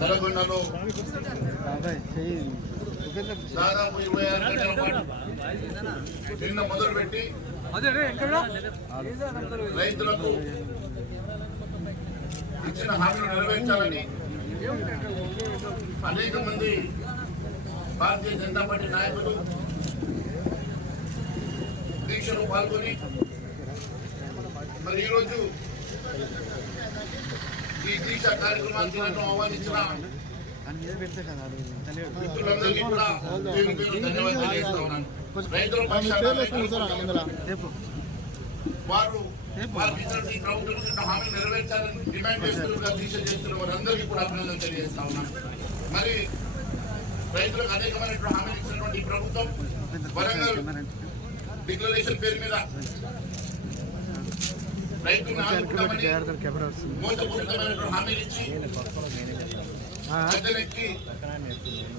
నల్గొండలో దాదాపు ఇరవై ఆరు గంటల పాటు నిన్న మొదలుపెట్టి రైతులకు ఇచ్చిన హామీలు నెరవేర్చాలని అనేక మంది భారతీయ జనతా పార్టీ నాయకులు దీక్షలో పాల్గొని మరి ఈరోజు ఈ దీక్ష కార్యక్రమానికి నన్ను ఆహ్వానించిన మిత్రులందరికీ కూడా పేరు పేరు ధన్యవాదాలు తెలియజేస్తా ఉన్నాను రైతుల పక్షాన వారు వారికి ఇచ్చినటువంటి ప్రభుత్వం ఇచ్చిన హామీ నెరవేర్చాలని డిమాండ్ చేస్తున్న దీక్ష చేస్తున్న వారందరికీ కూడా అభినందనలు తెలియజేస్తా ఉన్నాను. మరి రైతులకు అనేకమైనటువంటి హామీలు ఇచ్చినటువంటి ప్రభుత్వం వరంగల్ డిక్లరేషన్ పేరు మీద రైతులను ఆదుకుంటామని మోసపూరితమైనటువంటి హామీలు ఇచ్చి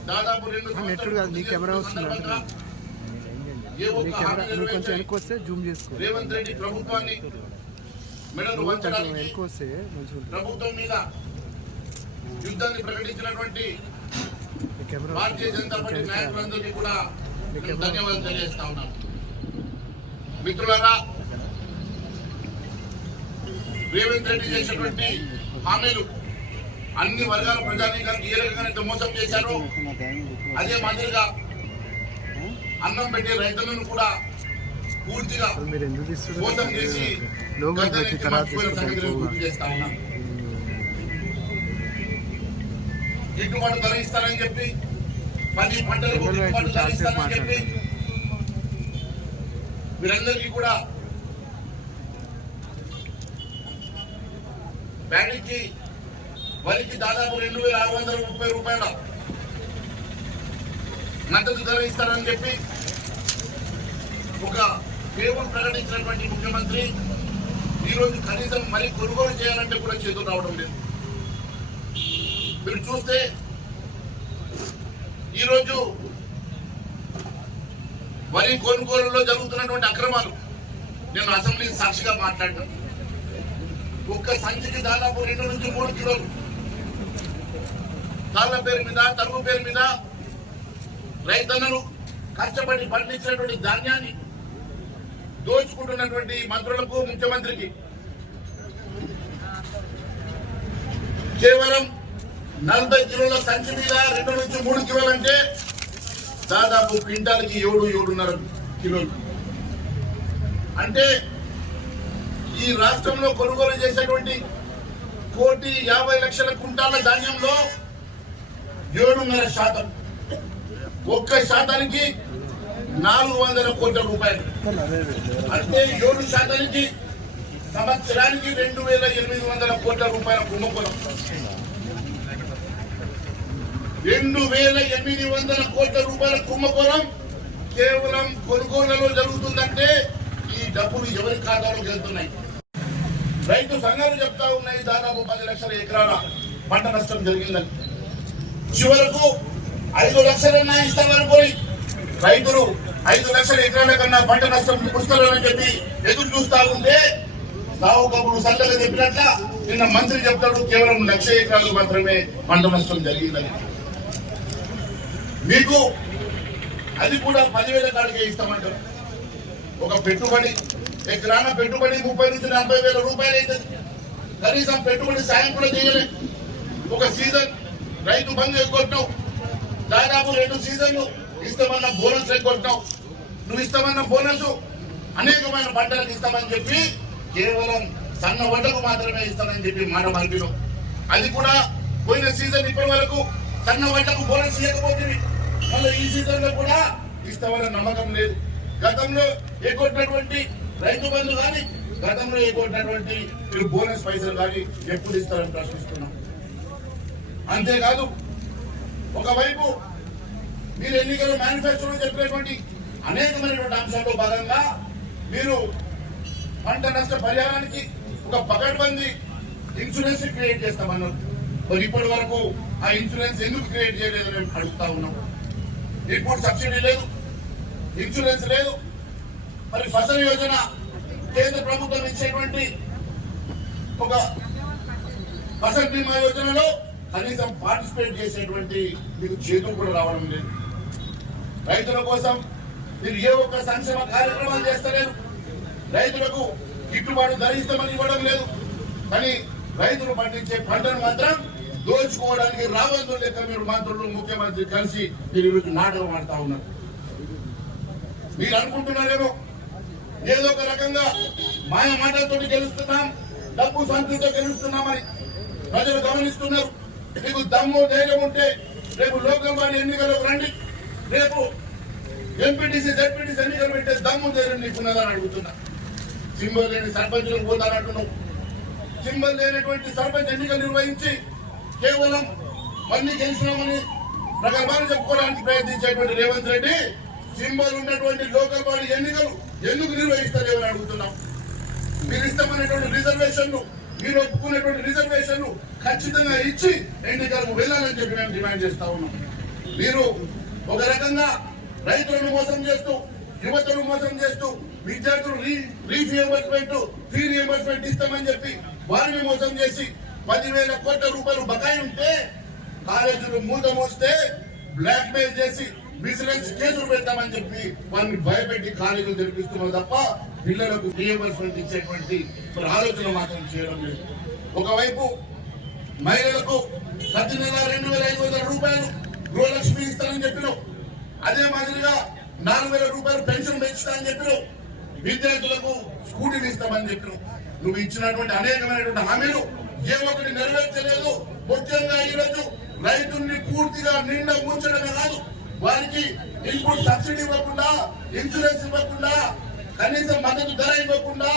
దాదాపు రెండు ఏ ఒక్క హామీ రేవంత్ రెడ్డి ప్రభుత్వాన్ని మెడలు వంచడానికి ప్రభుత్వం మీద యుద్ధాన్ని ప్రకటించినటువంటి భారతీయ జనతా పార్టీ నాయకులందరికీ కూడా ధన్యవాదాలు తెలియజేస్తా ఉన్నాను. మిత్రులారా రేవంత్ రెడ్డి చేసినటువంటి హామీలు అన్ని వర్గాల ప్రజానీకానికి ఏ రకంగా అయితే మోసం చేశారు అదే మాదిరిగా అన్నం పెట్టే రైతులను కూడా పూర్తిగా మోసం చేసి గిట్టుబాటు ధర ఇస్తానని చెప్పి పది పంటలకు గిట్టుబాటు ధర చాలాసేపు ఇస్తానని చెప్పి వీరందరికీ కూడా బ్యాడీకి వరికి దాదాపు రెండు వేల ఆరు వందల ముప్పై రూపాయల. మద్దతు ధర ఇస్తారని చెప్పి ఒక కేవలం ప్రకటించినటువంటి ముఖ్యమంత్రి ఈరోజు కనీసం మరి కొనుగోలు చేయాలంటే కూడా చేతులు రావడం లేదు. మీరు చూస్తే ఈరోజు వరి కొనుగోలులో జరుగుతున్నటువంటి అక్రమాలు. నేను అసెంబ్లీ సాక్షిగా మాట్లాడాను. ఒక్క సంచికి దాదాపు రెండు నుంచి మూడు కిలోలు తాళ్ళ పేరు మీద తరువు పేరు మీద రైతన్నలు కష్టపడి పండించినటువంటి ధాన్యాన్ని దోచుకుంటున్నటువంటి మంత్రులకు ముఖ్యమంత్రికి. కేవలం నలభై కిలోల సంచి మీద రెండు నుంచి మూడు కిలోలు అంటే దాదాపు క్వింటాల్కి ఏడు ఏడున్నర కిలోలు. అంటే ఈ రాష్ట్రంలో కొనుగోలు చేసేటువంటి కోటి యాభై లక్షల కుంటాల ధాన్యంలో ఏడున్నర శాతం. ఒక్క శాతానికి నాలుగు వందల కోట్ల రూపాయలు. అంటే ఏడు శాతానికి సంవత్సరానికి రెండు వేల ఎనిమిది వందల కోట్ల రూపాయల కుంభకోణం. రెండు వేల ఎనిమిది వందల కోట్ల రూపాయల కుంభకోణం కేవలం కొనుగోళ్ళలో జరుగుతుందంటే ఈ డబ్బులు ఎవరి ఖాతాలోకి వెళ్తున్నాయి? రైతు సంఘాలు చెప్తా ఉన్నాయి దాదాపు పది లక్షల ఎకరాల పంట నష్టం జరిగిందని. చివరకు ఐదు లక్షలన్నా ఇస్తామనుకోని రైతులు ఐదు లక్షల ఎకరాల కన్నా పంట నష్టం పుస్తారని చెప్పి ఎదురు చూస్తా ఉంటే సాగు కబురు సల్లగా చెప్పినట్ల నిన్న మంత్రి చెప్తాడు కేవలం లక్ష ఎకరాలు మాత్రమే పంట నష్టం జరిగిందని. మీకు అది కూడా పదివేల కాడికే ఇస్తామంటారు. ఒక పెట్టుబడి ఎకరాన పెట్టుబడి ముప్పై నుంచి నలభై వేల రూపాయలు అవుతుంది. కనీసం పెట్టుబడి సాయం కూడా చేయలేదు ఒక సీజన్ రైతు బంధు ఎగ్గొట్టావు. దాదాపు రెండు సీజన్లు ఇస్తామన్న బోనస్ ఎగ్గొట్టావు. నువ్వు ఇస్తామన్న బోనస్ అనేకమైన పంటలకు ఇస్తామని చెప్పి కేవలం సన్న వంటకు మాత్రమే ఇస్తామని చెప్పి మాట పంపినావు అది కూడా పోయిన సీజన్ ఇప్పటి వరకు సన్న వంటకు బోనస్ ఇవ్వకపోతుంది మళ్ళీ ఈ సీజన్లో కూడా ఇస్తామన్న నమ్మకం లేదు. గతంలో ఎగ్గొట్టినటువంటి రైతు బంధు కానీ గతంలో ఎగ్గొట్టినటువంటి మీరు బోనస్ పైసలు కానీ ఎప్పుడు ఇస్తారని ప్రశ్నిస్తున్నాం. అంతేకాదు ఒకవైపు మీరు ఎన్నికల మేనిఫెస్టోలో చెప్పేటువంటి అనేకమైనటువంటి అంశాల్లో భాగంగా మీరు పంట నష్ట పరిహారానికి ఒక పకడ్బందీ ఇన్సూరెన్స్ క్రియేట్ చేస్తామన్నారు. మరి ఇప్పటి వరకు ఆ ఇన్సూరెన్స్ ఎందుకు క్రియేట్ చేయలేదు మేము అడుగుతా ఉన్నాం. ఇప్పుడు సబ్సిడీ లేదు ఇన్సూరెన్స్ లేదు మరి ఫసల్ యోజన కేంద్ర ప్రభుత్వం ఇచ్చేటువంటి ఒక ఫసల్ బీమా యోజనలో కనీసం పార్టిసిపేట్ చేసేటువంటి మీకు చేతులు కూడా రావడం లేదు. రైతుల కోసం మీరు ఏ ఒక్క సంక్షేమ కార్యక్రమాలు చేస్తలేరు. రైతులకు గిట్టుబాటు ధర ఇస్తామని ఇవ్వడం లేదు. కానీ రైతులు పండించే పంటను మాత్రం దోచుకోవడానికి రావద్దు లేక మీరు మంత్రులు ముఖ్యమంత్రి కలిసి మీరు ఈరోజు నాటకం ఆడుతా ఉన్నారు. మీరు అనుకుంటున్నారేమో ఏదో ఒక రకంగా మాయ మాటలతో గెలుస్తున్నాం డబ్బు సంతృప్తితో గెలుస్తున్నామని ప్రజలు గమనిస్తున్నారు. మీకు దమ్ము ధైర్యం ఉంటే రేపు లోకంవాడి ఎన్నికలకు రండి. రేపు ఎంపీటీసీ జడ్పీటీసీ ఎన్నికలు పెట్టే దమ్ము ధైర్యం నీకున్నదని అడుగుతున్నా. సింబల్ లేని సర్పంచులకు పోతానంటున్నావు. సింబల్ లేనటువంటి సర్పంచ్ ఎన్నికలు నిర్వహించి కేవలం మళ్ళీ గెలిచినామని ప్రగల్భాలు చెప్పుకోవడానికి ప్రయత్నించేటువంటి రేవంత్ రెడ్డి సింబల్ ఉన్నటువంటి లోకల్ బాడీ ఎన్నికలు ఎందుకు నిర్వహిస్తలేమని అడుగుతున్నాం? మీరు ఇష్టమైనటువంటి రిజర్వేషన్లు మీరు ఒప్పుకునేటువంటి రిజర్వేషన్లు ఖచ్చితంగా ఇచ్చి ఎన్నికలకు వెళ్ళాలని చెప్పి మేము డిమాండ్ చేస్తా ఉన్నాం. మీరు ఒక రకంగా రైతులను మోసం చేస్తూ యువతను మోసం చేస్తూ విద్యార్థులు రీ రీఫియబర్స్మెంట్ ఫీ రియంబర్స్మెంట్ ఇస్తామని చెప్పి వారిని మోసం చేసి పదివేల కోట్ల రూపాయలు బకాయి ఉంటే కాలేజీలు మూత మోస్తే బ్లాక్ మెయిల్ చేసి విజిలెన్స్ కేసులు పెడతామని చెప్పి వారిని భయపెట్టి కాలేజీలు తెరిపిస్తున్నారు తప్ప పిల్లలకు రియంబర్స్మెంట్ ఇచ్చేటువంటి మరి ఆలోచన మాత్రం చేయడం లేదు. ఒకవైపు మహిళలకు ప్రతి నెల రెండు వేల ఐదు వందల రూపాయలు గృహలక్ష్మి ఇస్తానని చెప్పినావు అదే మాదిరిగా నాలుగు వేల రూపాయలు పెన్షన్ పెంచుతానని చెప్పారు విద్యార్థులకు స్కూటీలు ఇస్తామని చెప్పినావు నువ్వు ఇచ్చినటువంటి అనేకమైనటువంటి హామీలు ఏ ఒక్కటి నెరవేర్చలేదు. ముఖ్యంగా ఈరోజు రైతుల్ని పూర్తిగా నిండా ముంచడమే కాదు. వారికి ఇన్పుట్ సబ్సిడీ ఇవ్వకుండా ఇన్సూరెన్స్ ఇవ్వకుండా కనీసం మద్దతు ధర ఇవ్వకుండా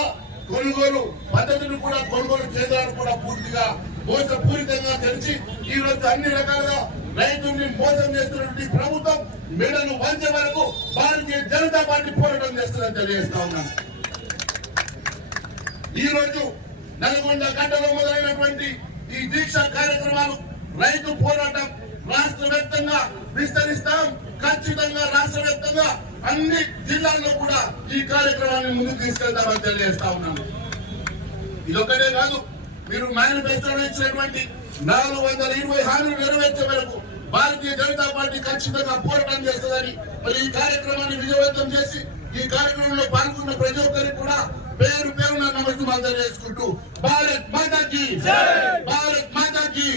కొనుగోలు పద్ధతులు కూడా కొనుగోలు కేంద్రాలు కూడా పూర్తిగా మోసపూరితంగా తెలిసి ఈ రోజు అన్ని రకాలుగా రైతుల్ని మోసం చేస్తున్నటువంటి ప్రభుత్వం మెడను వంచే వరకు భారతీయ జనతా పార్టీ పోరాటం చేస్తుందని తెలియజేస్తా ఉన్నాను. ఈ రోజు నల్గొండ గంటలో మొదలైనటువంటి ఈ దీక్ష కార్యక్రమాలు రైతు పోరాటం విస్తరిస్తాం. ఖచ్చితంగా రాష్ట్ర వ్యాప్తంగా అన్ని జిల్లాల్లో కూడా ఈ కార్యక్రమాన్ని ముందుకు తీసుకెళ్తామని తెలియజేస్తా ఉన్నాను ఇదొక్కటే కాదు మీరు మేనిఫెస్టోలో ఇచ్చినటువంటి నాలుగు వందల ఇరవై హామీలు నెరవేర్చే వరకు భారతీయ జనతా పార్టీ ఖచ్చితంగా పోరాటం చేస్తుందని మరి ఈ కార్యక్రమాన్ని విజయవంతం చేసి ఈ కార్యక్రమంలో పాల్గొన్న ప్రతి ఒక్కరికి కూడా పేరు పేరున నమస్కారం తెలియజేసుకుంటూ భారత్ మాతాకి భారత్ మాతాకి